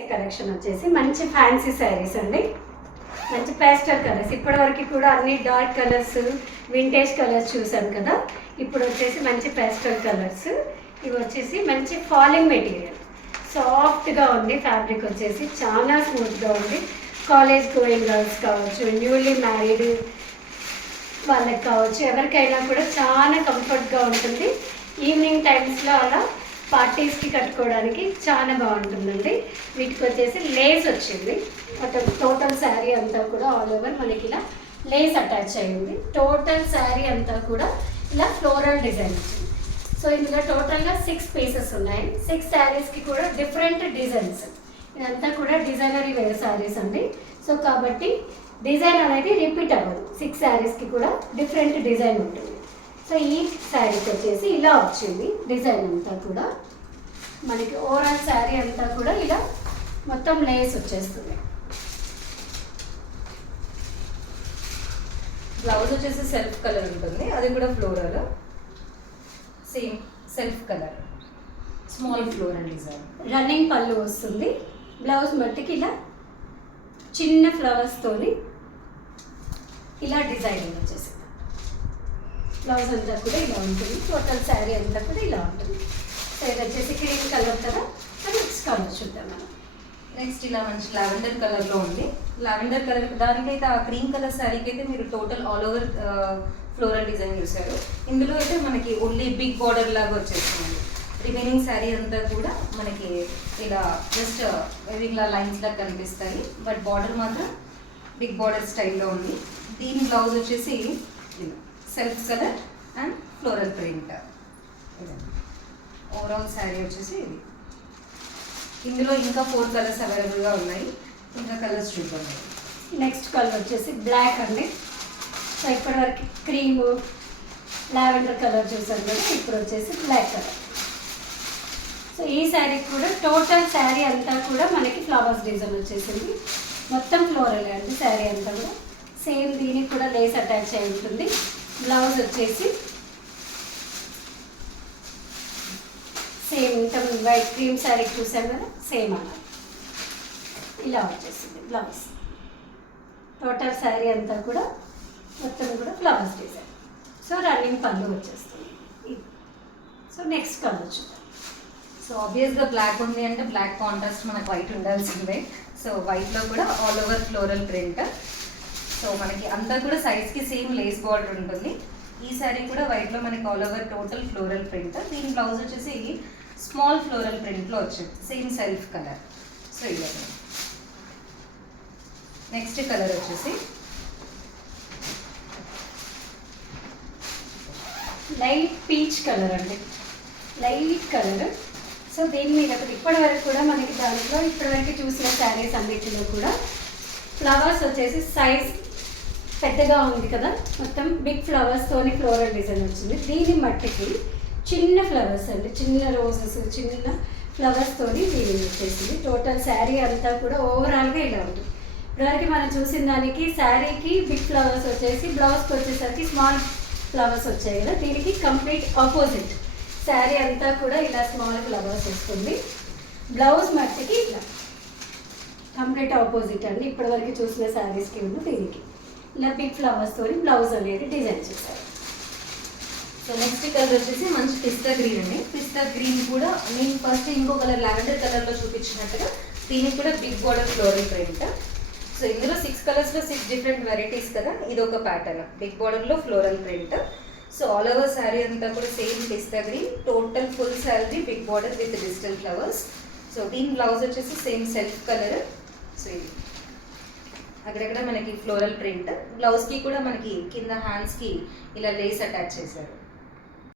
Collection వచ్చేసి మంచి fancy saris అండి. మంచి పేస్టల్ కలర్స్. ఇప్పటివరకు కూడా అన్ని డార్క్ కలర్స్, వింటేజ్ కలర్స్ చూసాం కదా. ఇప్పుడు వచ్చేసి మంచి పేస్టల్ కలర్స్. ఇవి వచ్చేసి మంచి ఫాలింగ్ మెటీరియల్, సాఫ్ట్గా ఉంది. ఫ్యాబ్రిక్ వచ్చేసి చాలా స్మూత్గా ఉంది. కాలేజ్ గోయింగ్ గర్ల్స్ కావచ్చు, న్యూలీ మ్యారీడ్ వాళ్ళకి కావచ్చు, ఎవరికైనా కూడా చాలా కంఫర్ట్గా ఉంటుంది. ఈవినింగ్ టైమ్స్లో అలా పార్టీస్కి కట్టుకోవడానికి చాలా బాగుంటుందండి. వీటికి వచ్చేసి లేస్ వచ్చింది. టోటల్ శారీ అంతా కూడా ఆల్ ఓవర్ మనకి ఇలా లేస్ అటాచ్ అయ్యింది. టోటల్ శారీ అంతా కూడా ఇలా ఫ్లోరల్ డిజైన్ వచ్చింది. సో ఇందులో టోటల్గా 6 పీసెస్ ఉన్నాయి. 6 శారీస్కి కూడా డిఫరెంట్ డిజైన్స్. ఇదంతా కూడా డిజైనరీ వేర్ శారీస్ అండి. సో కాబట్టి డిజైన్ అనేది రిపీట్ అవ్వదు. 6 శారీస్కి కూడా డిఫరెంట్ డిజైన్ ఉంటుంది. సో ఈ శారీకి వచ్చేసి ఇలా వచ్చింది డిజైన్ అంతా కూడా. మనకి ఓవరాల్ శారీ అంతా కూడా ఇలా మొత్తం లేస్ వచ్చేస్తుంది. బ్లౌజ్ వచ్చేసి సెల్ఫ్ కలర్ ఉంటుంది, అది కూడా floral, same self colour, small floral design. Running పళ్ళు వస్తుంది. బ్లౌజ్ మట్టికి ఇలా చిన్న ఫ్లవర్స్తోని ఇలా డిజైనింగ్ వచ్చేసి బ్లౌజ్ అంతా కూడా ఇలా ఉంటుంది. టోటల్ శారీ అంతా కూడా ఇలా ఉంటుంది. సో ఇది వచ్చేసి క్రీమ్ కలర్ కదా. నెక్స్ట్ కలర్ చూద్దాం మనం. నెక్స్ట్ ఇలా మంచి లావెండర్ కలర్లో ఉంది. లావెండర్ కలర్ దానికైతే ఆ క్రీమ్ కలర్ శారీకి అయితే మీరు total all over floral design చూసారు. ఇందులో అయితే మనకి ఓన్లీ బిగ్ బార్డర్ లాగా వచ్చేస్తుంది. రిమైనింగ్ శారీ అంతా కూడా మనకి ఇలా జస్ట్ ఇలా లైన్స్ లాగా కనిపిస్తాయి, బట్ బార్డర్ మాత్రం బిగ్ బార్డర్ స్టైల్లో ఉంది. దీని బ్లౌజ్ వచ్చేసి self colour and floral print. Overall sari వచ్చేసి ఇది. ఇందులో ఇంకా 4 కలర్స్ అవైలబుల్గా ఉన్నాయి. ఇంకా కలర్స్ చూద్దాం. నెక్స్ట్ కలర్ వచ్చేసి బ్లాక్ అండి. సో ఇప్పటివరకు క్రీము, లావెండర్ కలర్ చూసాం కదా. ఇప్పుడు వచ్చేసి బ్లాక్ కలర్. సో ఈ శారీకి కూడా టోటల్ శారీ అంతా కూడా మనకి ఫ్లవర్స్ డిజైన్ వచ్చేసింది. మొత్తం ఫ్లోరల్ అండి శారీ అంతా కూడా. సేమ్ దీనికి కూడా లేస్ అటాచ్ అయి ఉంటుంది. బ్లౌజ్ వచ్చేసి సేమ్ ఇంత వైట్ క్రీమ్ శారీకి చూసాం కదా, సేమ్ అలా ఇలా వచ్చేసింది బ్లౌజ్. టోటల్ శారీ అంతా కూడా మొత్తం కూడా ఫ్లవర్స్ డిజైన్. సో రన్నింగ్ పళ్ళు వచ్చేస్తుంది. సో నెక్స్ట్ కలర్ చూద్దాం. సో ఆబ్వియస్గా బ్లాక్ ఉంది అంటే బ్లాక్ కాంట్రాస్ట్ మనకు వైట్ ఉండాల్సిందే. సో వైట్లో కూడా all over floral print. So మనకి అంతా కూడా సైజ్కి సేమ్ లేస్ బార్డర్ ఉంటుంది. ఈ శారీ కూడా వైట్లో మనకి all over total floral print. దీని బ్లౌజ్ వచ్చేసి స్మాల్ ఫ్లోరల్ ప్రింట్లో వచ్చింది, సేమ్ సెల్ఫ్ కలర్. సో ఇలా నెక్స్ట్ కలర్ వచ్చేసి లైట్ పీచ్ కలర్ అండి, లైట్ కలర్. సో దీని మీద ఇప్పటి వరకు కూడా మనకి దాంట్లో ఇప్పటివరకు చూసిన శారీస్ అన్నిటిలో కూడా ఫ్లవర్స్ వచ్చేసి సైజ్ పెద్దగా ఉంది కదా, మొత్తం బిగ్ ఫ్లవర్స్తోని ఫ్లోరల్ డిజైన్ వచ్చింది. దీని మట్టికి చిన్న ఫ్లవర్స్ అండి, చిన్న రోజెస్, చిన్న ఫ్లవర్స్తోని దీని వచ్చేసింది. టోటల్ శారీ అంతా కూడా ఓవరాల్గా ఇలా ఉంటుంది. ఇప్పటివరకు మనం చూసిన దానికి శారీకి బిగ్ ఫ్లవర్స్ వచ్చేసి, బ్లౌజ్కి వచ్చేసరికి స్మాల్ ఫ్లవర్స్ వచ్చాయి కదా. దీనికి కంప్లీట్ ఆపోజిట్ శారీ అంతా కూడా ఇలా స్మాల్ ఫ్లవర్స్ వస్తుంది. బ్లౌజ్ మట్టికి ఇలా కంప్లీట్ ఆపోజిట్ అండి. ఇప్పటివరకు చూసిన శారీస్కి ఉన్న దీనికి ఇలా బిగ్ ఫ్లవర్స్తో బ్లౌజ్ అనేది డిజైన్ చేశారు. సో నెక్స్ట్ కలర్ వచ్చేసి మంచి పిస్తా గ్రీన్ అండి. పిస్తా గ్రీన్ కూడా నేను ఫస్ట్ ఇంకో కలర్ లావెండర్ కలర్లో చూపించినట్టుగా దీనికి కూడా big border floral print. So ఇందులో 6 కలర్స్లో 6 డిఫరెంట్ వెరైటీస్ కదా. ఇది ఒక ప్యాటర్న్ బిగ్ బార్డర్లో floral print. So all over sari అంతా కూడా సేమ్ పిస్తా green. Total full sari big border with digital flowers. So దీని బ్లౌజ్ వచ్చేసి సేమ్ సెల్ఫ్ కలర్. సో ఇది అక్కడక్కడ మనకి ఫ్లోరల్ ప్రింట్. బ్లౌజ్కి కూడా మనకి కింద హ్యాండ్స్కి ఇలా లేస్ అటాచ్ చేశారు.